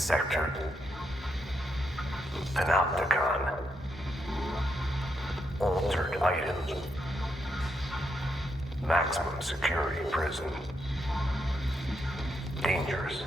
sector. Panopticon. Altered items. Maximum security prison. Dangerous.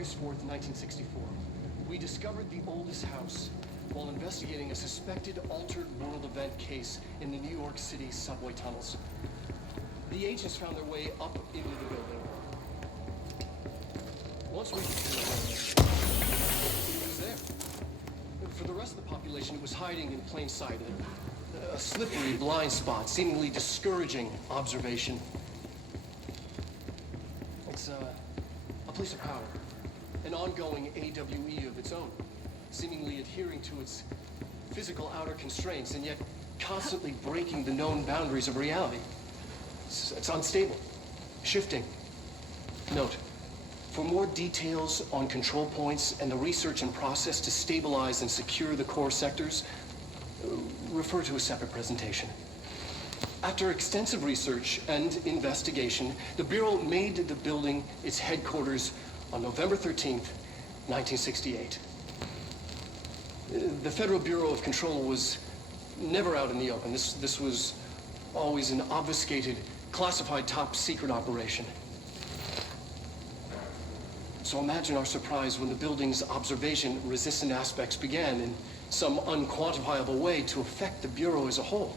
August 4th, 1964. We discovered the oldest house while investigating a suspected altered world event case in the New York City subway tunnels. The agents found their way up into the building. Once we it was there. For the rest of the population, it was hiding in plain sight. A slippery blind spot, seemingly discouraging observation. It's a place of power, an ongoing AWE of its own, seemingly adhering to its physical outer constraints and yet constantly breaking the known boundaries of reality. It's unstable, shifting. Note, for more details on control points and the research and process to stabilize and secure the core sectors, refer to a separate presentation. After extensive research and investigation, the Bureau made the building its headquarters on November 13th, 1968. The Federal Bureau of Control was never out in the open. This was always an obfuscated, classified top-secret operation. So imagine our surprise when the building's observation-resistant aspects began in some unquantifiable way to affect the Bureau as a whole.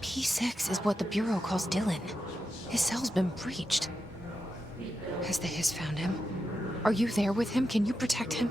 P6 is what the Bureau calls Dylan. His cell's been breached. Has the Hiss found him? Are you there with him? Can you protect him?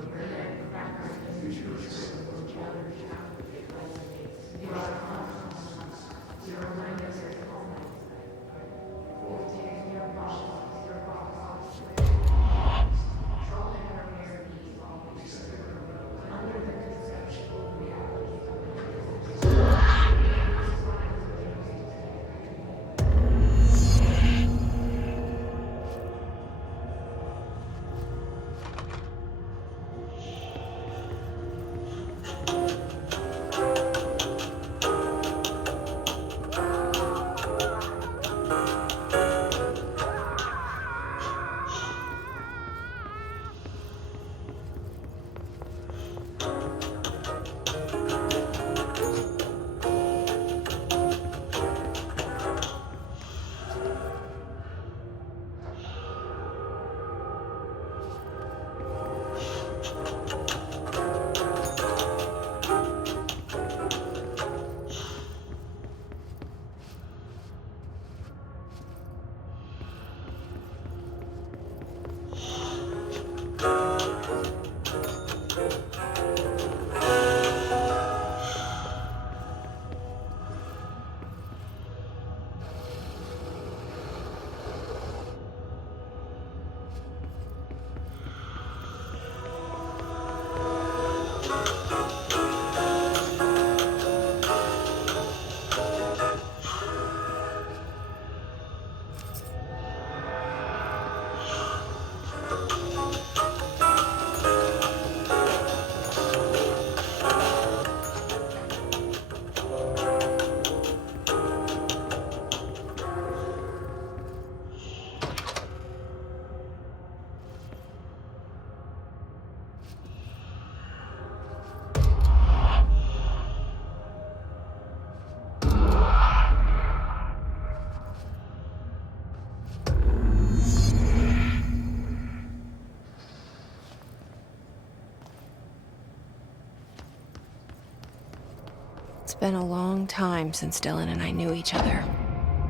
It's been a long time since Dylan and I knew each other.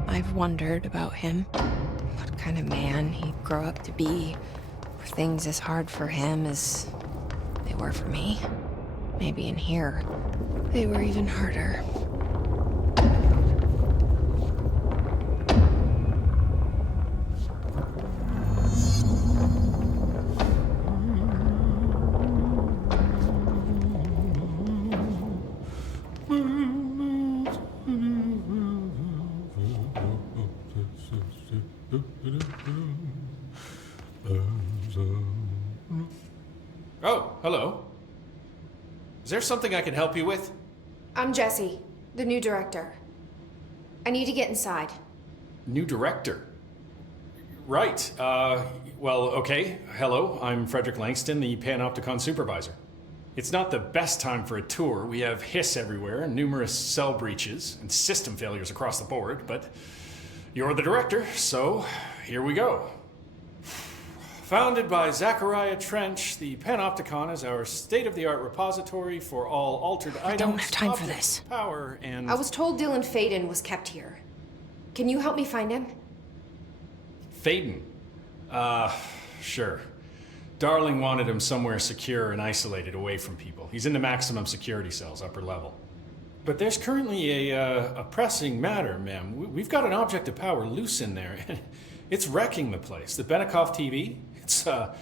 I've wondered about him, what kind of man he'd grow up to be. Were things as hard for him as they were for me? Maybe in here, they were even harder. Oh, hello. Is there something I can help you with? I'm Jesse, the new director. I need to get inside. New director? Right. Well, okay. Hello, I'm Frederick Langston, the Panopticon supervisor. It's not the best time for a tour. We have hiss everywhere, and numerous cell breaches, and system failures across the board, but you're the director, so here we go. Founded by Zachariah Trench, the Panopticon is our state-of-the-art repository for all altered items. I don't have time for objects, this. Power and... I was told Dylan Faden was kept here. Can you help me find him? Faden? Sure. Darling wanted him somewhere secure and isolated away from people. He's in the maximum security cells, upper level. But there's currently a pressing matter, ma'am. We've got an object of power loose in there. It's wrecking the place. The Benikoff TV, it's a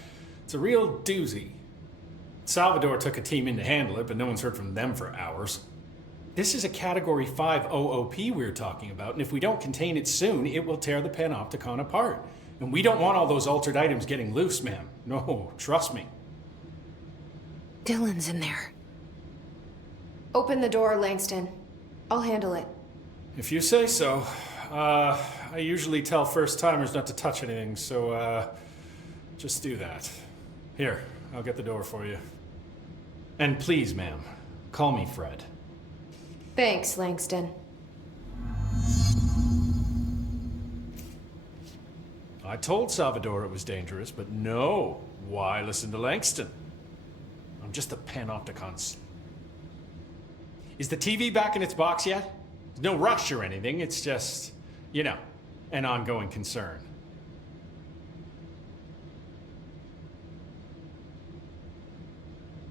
real doozy. Salvador took a team in to handle it, but no one's heard from them for hours. This is a Category 5 OOP we're talking about, and if we don't contain it soon, it will tear the Panopticon apart. And we don't want all those altered items getting loose, ma'am. No, trust me. Dylan's in there. Open the door, Langston. I'll handle it. If you say so. I usually tell first-timers not to touch anything, so, just do that. Here, I'll get the door for you. And please, ma'am, call me Fred. Thanks, Langston. I told Salvador it was dangerous, but no. Why listen to Langston? I'm just a Panopticon. Is the TV back in its box yet? There's no rush or anything, it's just, you know, an ongoing concern.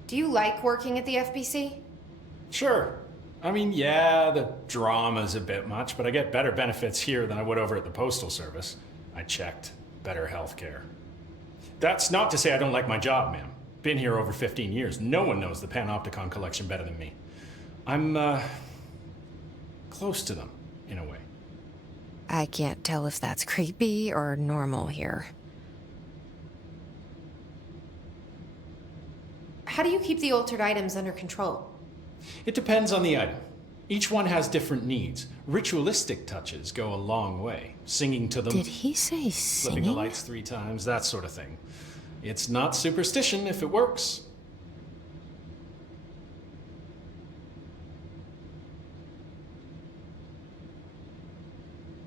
Do you like working at the FBC? Sure. I mean, yeah, the drama's a bit much, but I get better benefits here than I would over at the Postal Service. I checked. Better healthcare. That's not to say I don't like my job, ma'am. Been here over 15 years. No one knows the Panopticon collection better than me. I'm, close to them, in a way. I can't tell if that's creepy or normal here. How do you keep the altered items under control? It depends on the item. Each one has different needs. Ritualistic touches go a long way. Singing to them. Did he say Flipping the singing? lights 3 times, that sort of thing. It's not superstition if it works.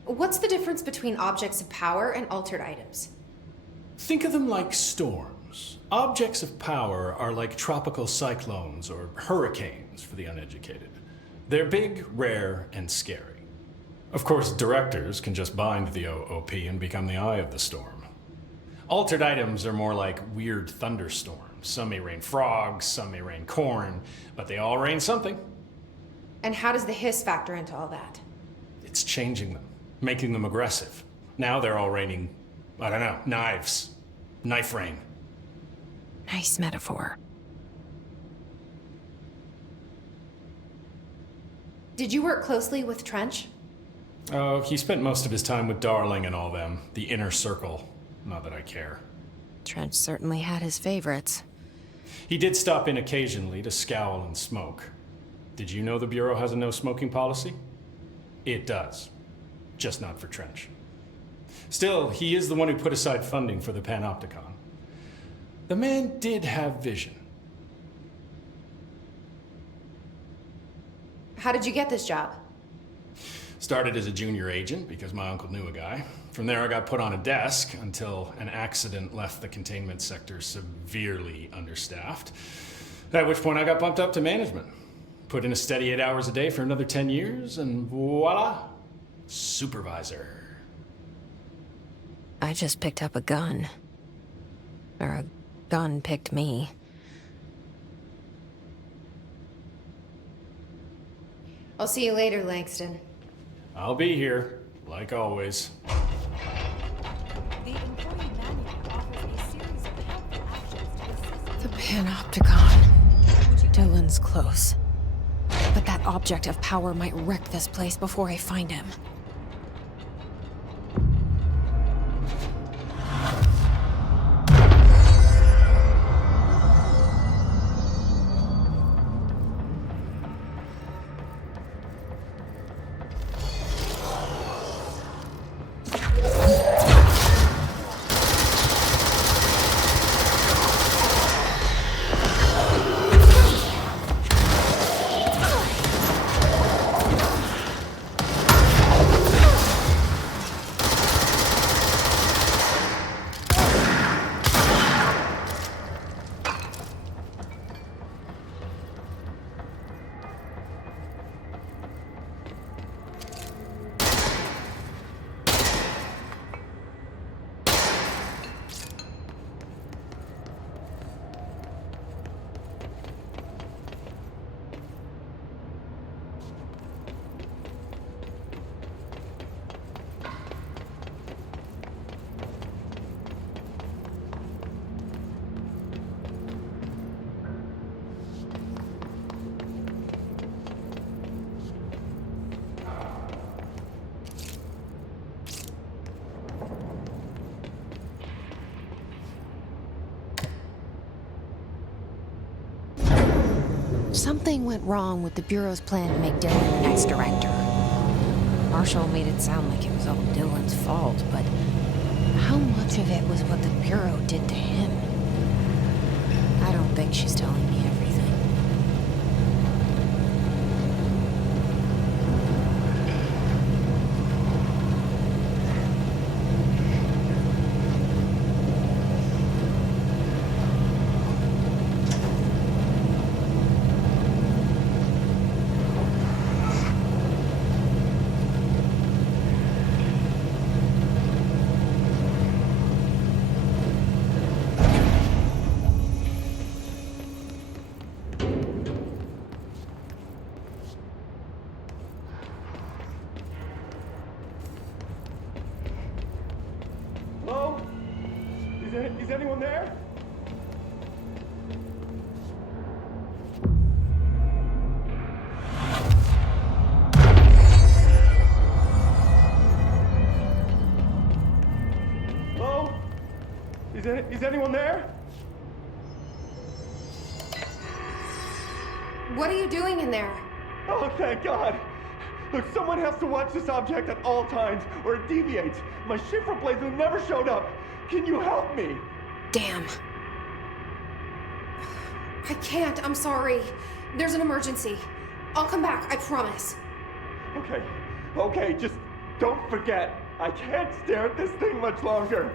What's the difference between objects of power and altered items? Think of them like storms. Objects of power are like tropical cyclones or hurricanes for the uneducated. They're big, rare, and scary. Of course, directors can just bind the OOP and become the eye of the storm. Altered items are more like weird thunderstorms. Some may rain frogs, some may rain corn, but they all rain something. And how does the hiss factor into all that? It's changing them, making them aggressive. Now they're all raining, I don't know, knives. Knife rain. Nice metaphor. Did you work closely with Trench? Oh, he spent most of his time with Darling and all them. The inner circle. Not that I care. Trench certainly had his favorites. He did stop in occasionally to scowl and smoke. Did you know the Bureau has a no-smoking policy? It does. Just not for Trench. Still, he is the one who put aside funding for the Panopticon. The man did have vision. How did you get this job? Started as a junior agent because my uncle knew a guy. From there I got put on a desk until an accident left the containment sector severely understaffed. At which point I got bumped up to management. Put in a steady 8 hours a day for another 10 years and voila, supervisor. I just picked up a gun. Or a gun picked me. I'll see you later, Langston. I'll be here, like always. The employee manual offers a series of helpful actions to assist. The Panopticon. Dylan's close. But that object of power might wreck this place before I find him. Something went wrong with the Bureau's plan to make Dylan the next director. Marshall made it sound like it was all Dylan's fault, but how much of it was what the Bureau did to him? I don't think she's telling me everything. Hello? Is anyone there? Hello? Is anyone there? What are you doing in there? Oh, thank God! Look, someone has to watch this object at all times, or it deviates. My shifter blazer never showed up. Can you help me? Damn. I can't, I'm sorry. There's an emergency. I'll come back, I promise. Okay, just don't forget. I can't stare at this thing much longer.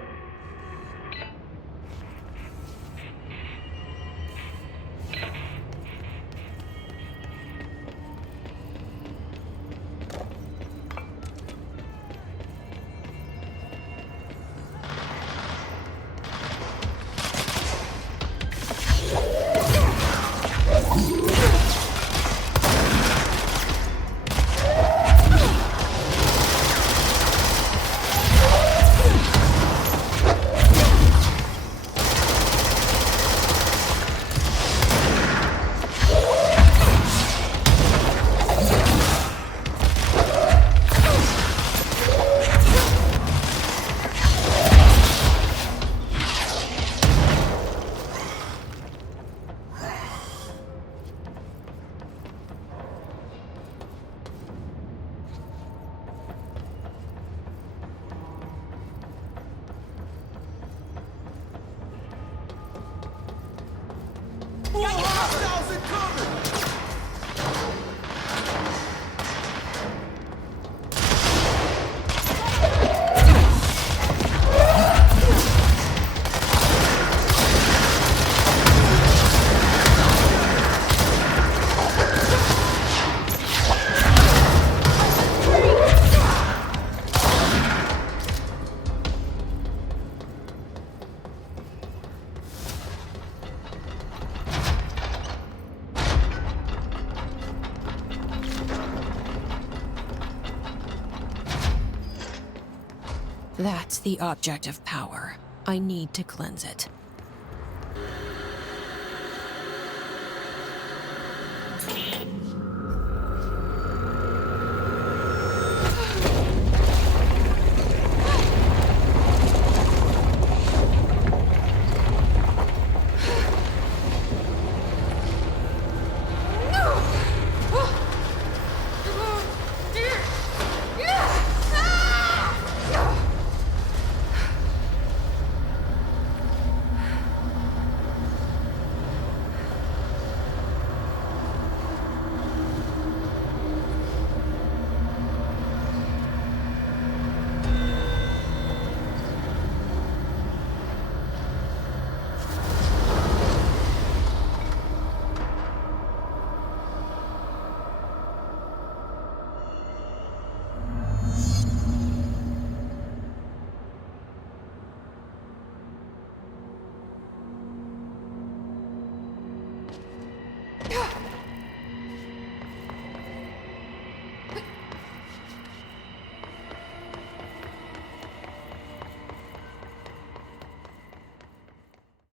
That's the object of power. I need to cleanse it.